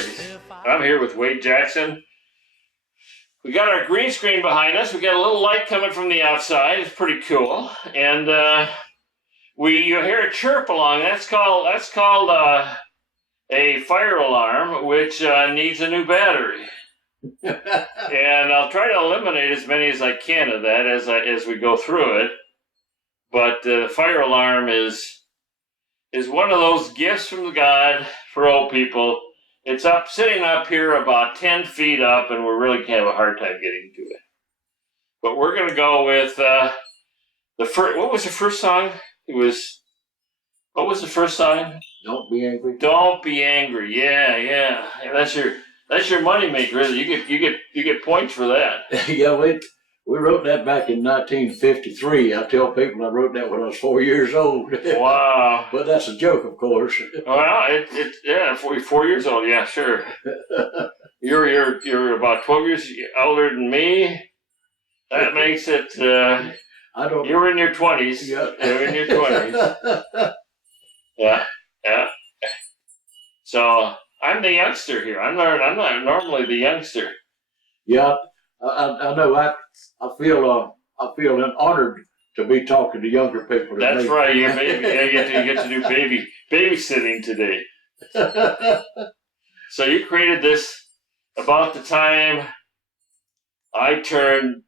Stories. I'm here with Wade Jackson. We got our green screen behind us. We got a little light coming from the outside. It's pretty cool. And you hear a chirp along. That's called a fire alarm, which needs a new battery. And I'll try to eliminate as many as I can of that as we go through it. But the fire alarm is one of those gifts from God for old people. It's sitting up here about 10 feet up, and we're really going to have a hard time getting to it. But we're going to go with what was the first song? What was the first song? Don't Be Angry. Don't Be Angry. Yeah. That's your moneymaker. You get points for that. Yeah, we wrote that back in 1953. I tell people I wrote that when I was 4 years old. Wow. But that's a joke, of course. Well, yeah, 4 years old. Yeah, sure. You're about 12 years older than me. That makes it. You're in your 20s. Yeah. You're in your 20s. Yeah. So I'm the youngster here. I'm not normally the youngster. Yeah, I know. I feel honored to be talking to younger people. That's right. You get to do babysitting today. So you created this about the time I turned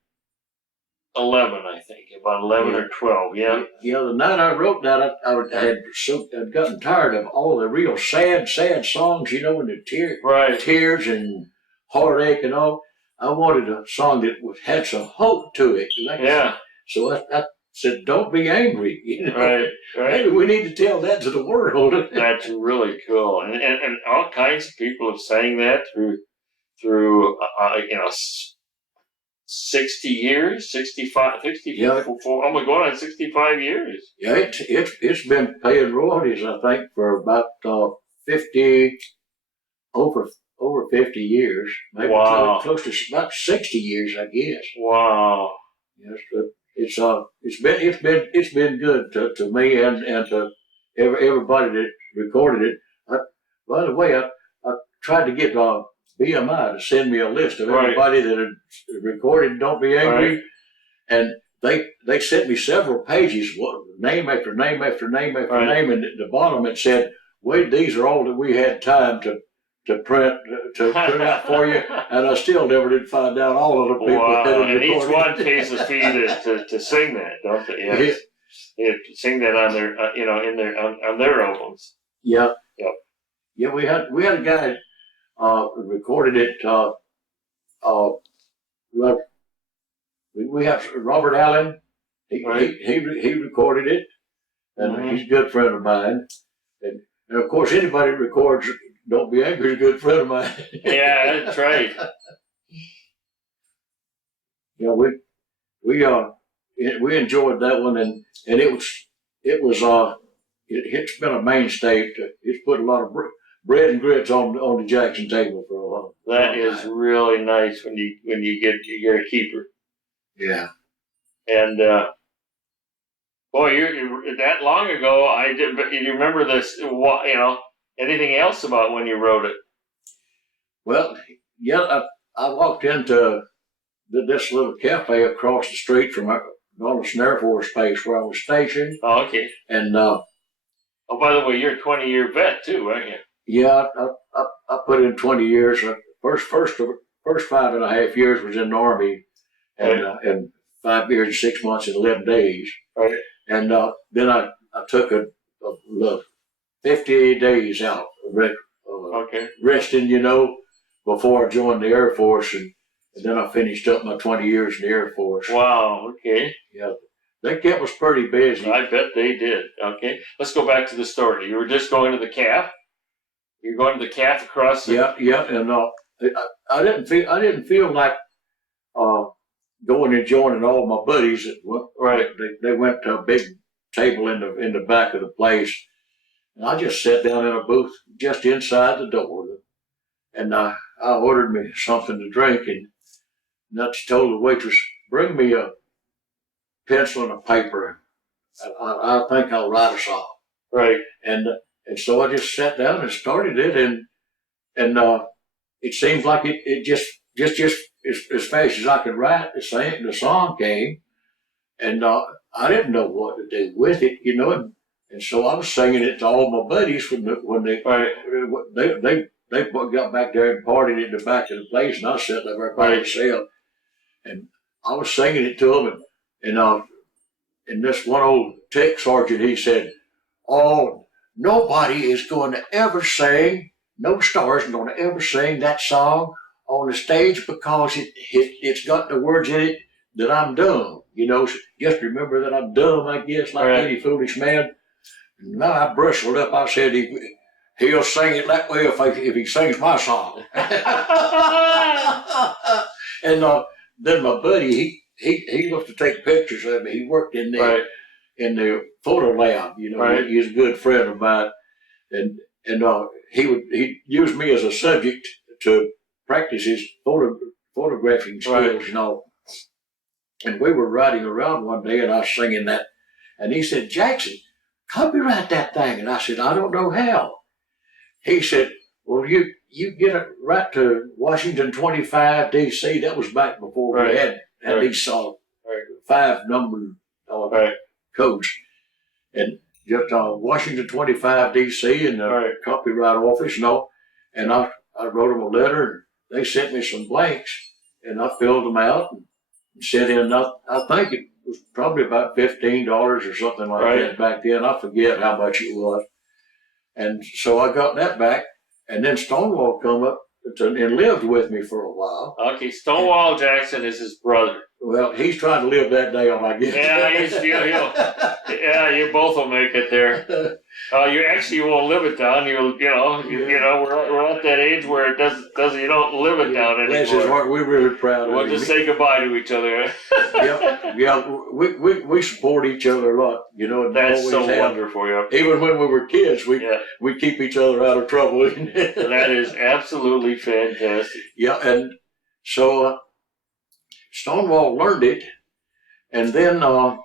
11, I think, about 11 or 12. Yeah. Yeah. The night I wrote that, I'd gotten tired of all the real sad songs, and the tears and heartache and all. I wanted a song that had some hope to it. So I said, "Don't be angry." Right. Maybe we need to tell that to the world. That's really cool, and all kinds of people have sang that through 60 years, 65, 64. Oh my God, 65 years. Yeah, it's been paying royalties, I think, for about 50 over 50 years, maybe close to about 60 years, I guess. Wow. Yes, it's been good to me and to everybody that recorded it. By the way, I tried to get BMI to send me a list of everybody that had recorded "Don't Be Angry," and they sent me several pages, name after name after name after name, and at the bottom it said, "Wade, these are all that we had time to print out for you," and I still never did find out all of the people that had recorded. And each one pays a fee to sing that, don't they? Yes. Yeah, to sing that on their on their albums. Yeah. Yep. Yeah, we had a guy recorded it. We have Robert Allen. He recorded it, and he's a good friend of mine. And of course, anybody that records "Don't Be Angry" is a good friend of mine. Yeah, that's right. Yeah, we enjoyed that one, and it's been a mainstay. It's put a lot of bread and grits on the Jackson table for a while. That is really nice when you get a keeper. Yeah. And boy, you're that long ago. I did, but you remember this? Anything else about when you wrote it? Well, yeah, I walked into this little cafe across the street from Donaldson Air Force Base where I was stationed. Oh, okay. And by the way, you're a 20-year vet too, aren't you? Yeah, I put in 20 years. First 5.5 years was in the Army, and 5 years and 6 months and 11 days. Right. And then I took a 50 days out, resting, before I joined the Air Force, and then I finished up my 20 years in the Air Force. Wow. Okay. Yeah, they kept us pretty busy. I bet they did. Okay, let's go back to the story. You were just going to the calf. You're going to the calf across. Yeah, and I didn't feel like going and joining all my buddies. They went to a big table in the back of the place, and I just sat down in a booth just inside the door, and I ordered me something to drink, and I told the waitress, "Bring me a pencil and a paper. I think I'll write a song." Right. And so I just sat down and started it, and And it seems like it just as fast as I could write, the song came, and I didn't know what to do with it, and so I was singing it to all my buddies when they got back there and partied in the back of the place, and I was sitting there by myself, and I was singing it to them, and this one old tech sergeant, he said, "Oh, nobody is going to ever sing, no stars going to ever sing that song on the stage because it's got the words in it that I'm dumb. Just remember that I'm dumb, I guess, like any foolish man." And now I bristled up. I said, he'll sing it that way if he sings my song. And then my buddy, he loved to take pictures of me. He worked in the photo lab, He's a good friend of mine. And he'd use me as a subject to practice his photographing skills, And we were riding around one day, and I was singing that, and he said, "Jackson, copyright that thing." And I said, "I don't know how." He said, "Well, you get it right to Washington 25 D.C. That was back before we had these 5 numbered codes, and just Washington 25 D.C. in the copyright office, And I wrote them a letter, and they sent me some blanks, and I filled them out and sent in. I think it was probably about $15 or something like that back then. I forget how much it was. And so I got that back, and then Stonewall come up and lived with me for a while. Okay, Stonewall Jackson is his brother. Well, he's trying to live that down, I guess. Yeah, you both will make it there. You won't live it down. We're at that age where you don't live it down anymore. Bless his heart, we're really proud of him. We'll just say goodbye to each other. We support each other a lot, That's so wonderful, yeah. Even when we were kids, we keep each other out of trouble. That is absolutely fantastic. Yeah, and so Stonewall learned it, and then I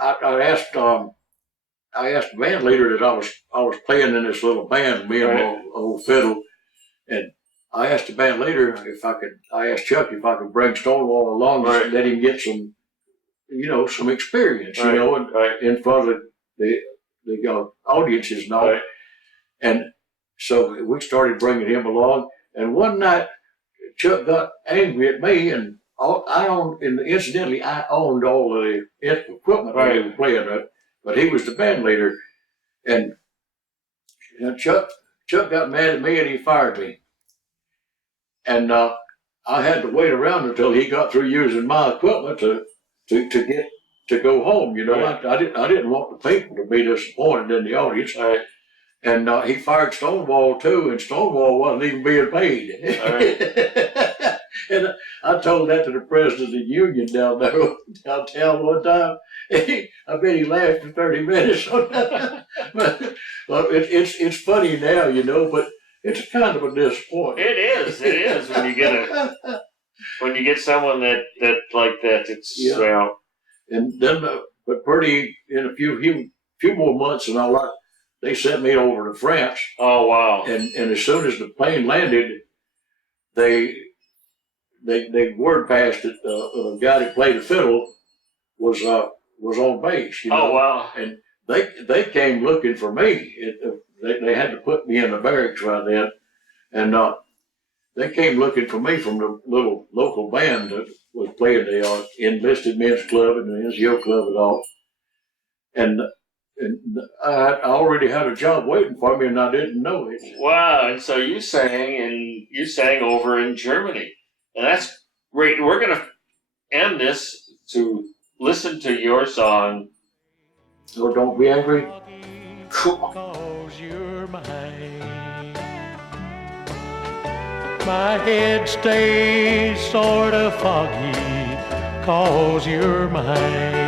asked the band leader that I was playing in this little band, me and my old fiddle, and I asked the band leader I asked Chuck if I could bring Stonewall along and let him get some, some experience, in front of the audiences and all. And so we started bringing him along, and one night Chuck got angry at me, and incidentally I owned all of the equipment that he was playing with, but he was the band leader, and Chuck got mad at me and he fired me, and I had to wait around until he got through using my equipment to go home. I didn't want the people to be disappointed in the audience. And he fired Stonewall too, and Stonewall wasn't even being paid. And I told that to the president of the union downtown one time. I bet he laughed for 30 minutes. But it's funny now, but it's kind of a disappointment. It is when you get someone that like that. It's well. And then, but in a few more months, and they sent me over to France. Oh wow! And as soon as the plane landed, they word passed that the guy that played the fiddle was on base. Oh wow! And they came looking for me. They had to put me in the barracks right then, and they came looking for me from the little local band that was playing the enlisted men's club and the NCO club and all. And I already had a job waiting for me, and I didn't know it. Wow! And so you sang over in Germany, and that's great. We're gonna end this to listen to your song. Oh, don't be angry. Cool. Cause you're mine. My head stays sort of foggy, cause you're mine.